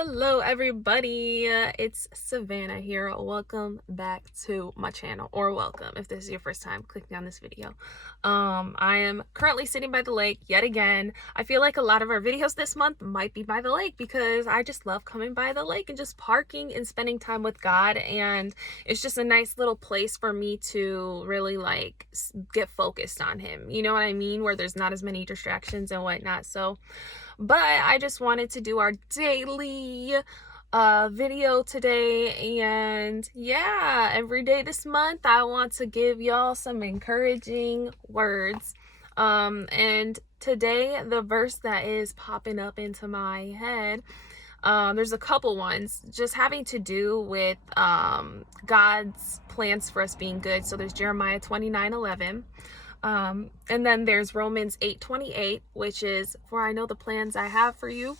Hello everybody, it's Savannah here. Welcome back to my channel, or welcome if this is your first time clicking on this video. I am currently sitting by the lake yet again. I feel like a lot of our videos this month might be by the lake because I just love coming by the lake and just parking and spending time with God, and it's just a nice little place for me to really get focused on him, you know what I mean, where there's not as many distractions and whatnot. But I just wanted to do our daily video today, and yeah, every day this month I want to give y'all some encouraging words. And today the verse that is popping up into my head, there's a couple ones just having to do with God's plans for us being good. So there's Jeremiah 29:11. And then there's Romans 8:28, which is, for I know the plans I have for you.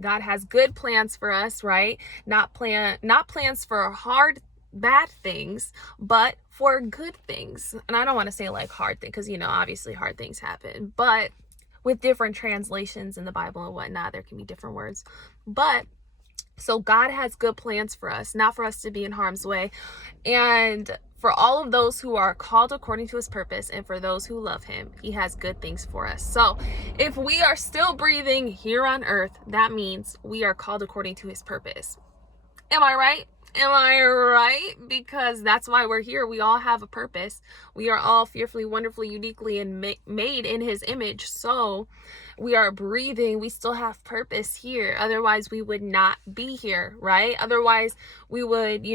God has good plans for us, right? Not plans for hard, bad things, but for good things. And I don't want to say like hard thing, because obviously hard things happen, but with different translations in the Bible and whatnot, there can be different words. But so God has good plans for us, not for us to be in harm's way. And for all of those who are called according to his purpose, and for those who love him, he has good things for us. So if we are still breathing here on earth, that means we are called according to his purpose. Am I right? Am I right? Because that's why we're here. We all have a purpose. We are all fearfully, wonderfully, uniquely, and made in his image. So we are breathing. We still have purpose here. Otherwise, we would not be here, right? Otherwise, we would,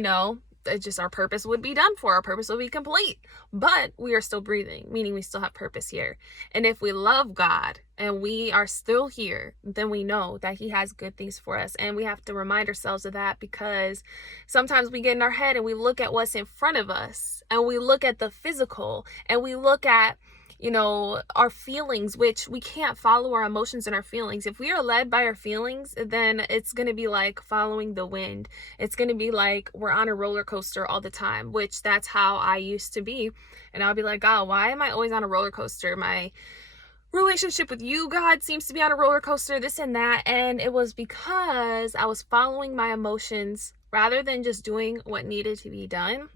just our purpose would be done for. Our purpose will be complete. But we are still breathing, meaning we still have purpose here. And if we love God and we are still here, then we know that he has good things for us. And we have to remind ourselves of that, because sometimes we get in our head and we look at what's in front of us, and we look at the physical, and we look at our feelings, which we can't follow our emotions and our feelings. If we are led by our feelings, then it's going to be like following the wind. It's going to be like we're on a roller coaster all the time, which that's how I used to be. And I'll be like, God, why am I always on a roller coaster? My relationship with you, God, seems to be on a roller coaster, this and that. And it was because I was following my emotions rather than just doing what needed to be done.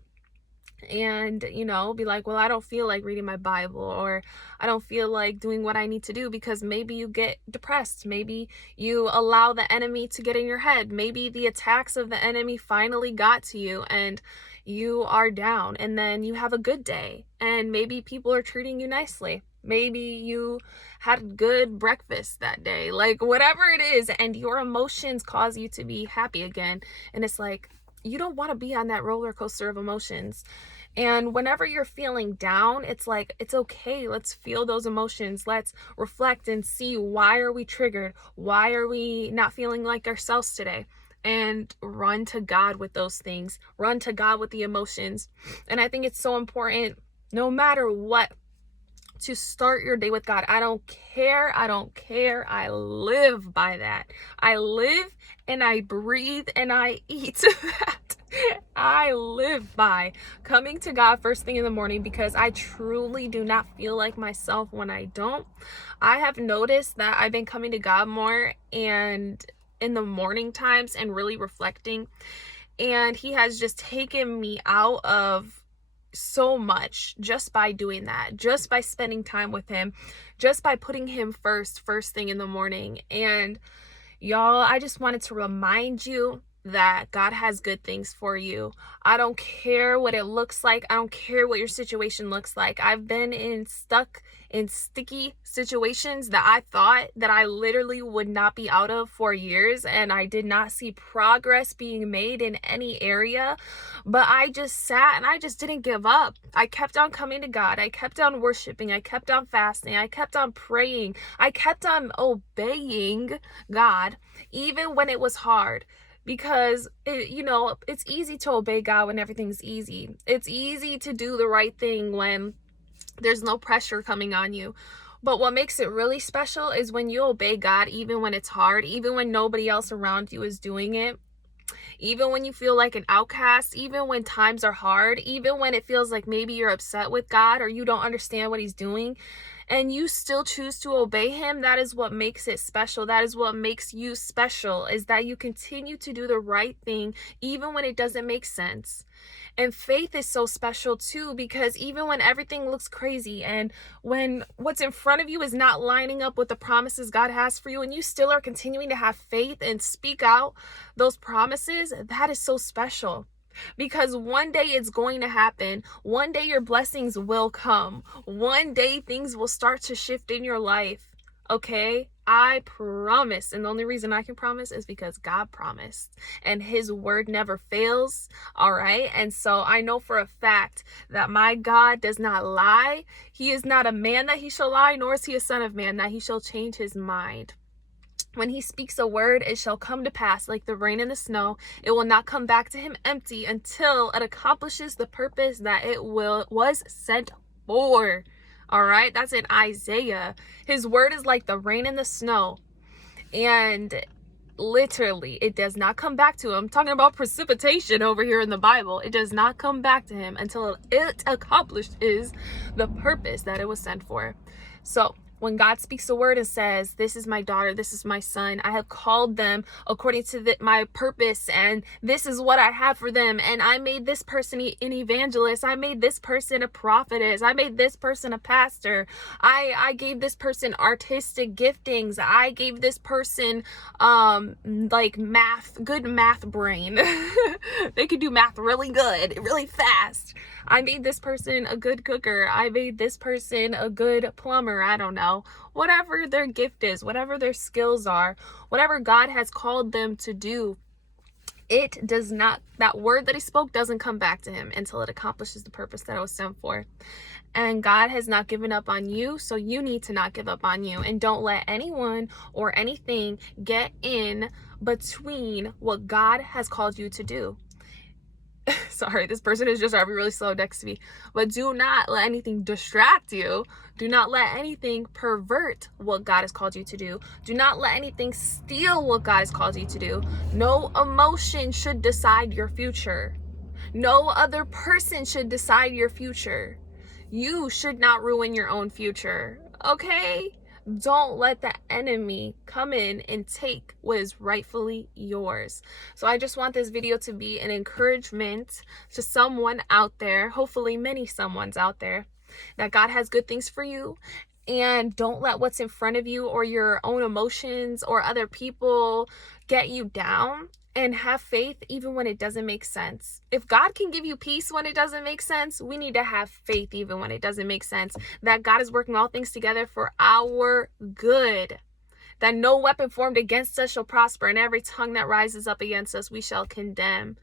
And be like, well, I don't feel like reading my Bible, or I don't feel like doing what I need to do, because maybe you get depressed, maybe you allow the enemy to get in your head, maybe the attacks of the enemy finally got to you and you are down, and then you have a good day, and maybe people are treating you nicely, maybe you had good breakfast that day, like whatever it is, and your emotions cause you to be happy again. And it's like, you don't want to be on that roller coaster of emotions. And whenever you're feeling down, it's like, it's okay. Let's feel those emotions. Let's reflect and see, why are we triggered? Why are we not feeling like ourselves today? And run to God with those things. Run to God with the emotions. And I think it's so important, no matter what, to start your day with God. I don't care. I live by that. I live and I breathe and I eat that. I live by coming to God first thing in the morning, because I truly do not feel like myself when I don't. I have noticed that I've been coming to God more and in the morning times and really reflecting, and he has just taken me out of so much just by doing that, just by spending time with him, just by putting him first thing in the morning. And y'all, I just wanted to remind you that God has good things for you. I don't care what it looks like. I don't care what your situation looks like. I've been stuck in sticky situations that I thought that I literally would not be out of for years, and I did not see progress being made in any area. But I just sat and I just didn't give up. I kept on coming to God. I kept on worshiping. I kept on fasting. I kept on praying. I kept on obeying God, even when it was hard. Because it's easy to obey God when everything's easy. It's easy to do the right thing when there's no pressure coming on you. But what makes it really special is when you obey God, even when it's hard, even when nobody else around you is doing it, even when you feel like an outcast, even when times are hard, even when it feels like maybe you're upset with God or you don't understand what he's doing. and you still choose to obey him, that is what makes it special. That is what makes you special, is that you continue to do the right thing even when it doesn't make sense. And faith is so special too, because even when everything looks crazy and when what's in front of you is not lining up with the promises God has for you, and you still are continuing to have faith and speak out those promises, that is so special. Because one day it's going to happen. One day your blessings will come. One day things will start to shift in your life. Okay? I promise. And the only reason I can promise is because God promised. And his word never fails. All right? And so I know for a fact that my God does not lie. He is not a man that he shall lie, nor is he a son of man that he shall change his mind. When he speaks a word, it shall come to pass like the rain and the snow. It will not come back to him empty until it accomplishes the purpose that it was sent for. All right, that's in Isaiah. His word is like the rain and the snow. And literally, it does not come back to him. I'm talking about precipitation over here in the Bible. It does not come back to him until it accomplishes the purpose that it was sent for. So when God speaks a word and says, this is my daughter, this is my son, I have called them according to my purpose, and this is what I have for them, and I made this person an evangelist, I made this person a prophetess, I made this person a pastor, I gave this person artistic giftings, I gave this person like good math brain. They could do math really good, really fast. I made this person a good cooker. I made this person a good plumber. I don't know. Whatever their gift is, whatever their skills are, whatever God has called them to do, it does not, that word that he spoke doesn't come back to him until it accomplishes the purpose that it was sent for. And God has not given up on you, so you need to not give up on you. And don't let anyone or anything get in between what God has called you to do. Sorry, this person is just driving really slow next to me. But do not let anything distract you. Do not let anything pervert what God has called you to do. Do not let anything steal what God has called you to do. No emotion should decide your future. No other person should decide your future. You should not ruin your own future. Okay? Don't let the enemy come in and take what is rightfully yours. So I just want this video to be an encouragement to someone out there, hopefully many someones out there, that God has good things for you. And don't let what's in front of you or your own emotions or other people get you down. And have faith even when it doesn't make sense. If God can give you peace when it doesn't make sense, we need to have faith even when it doesn't make sense. That God is working all things together for our good. That no weapon formed against us shall prosper, and every tongue that rises up against us we shall condemn.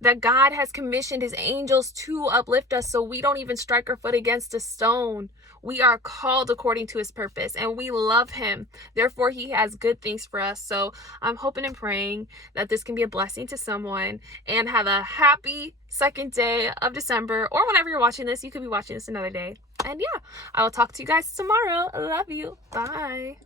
That God has commissioned his angels to uplift us so we don't even strike our foot against a stone. We are called according to his purpose, and we love him. Therefore, he has good things for us. So I'm hoping and praying that this can be a blessing to someone, and have a happy second day of December, or whenever you're watching this. You could be watching this another day. And yeah, I will talk to you guys tomorrow. I love you. Bye.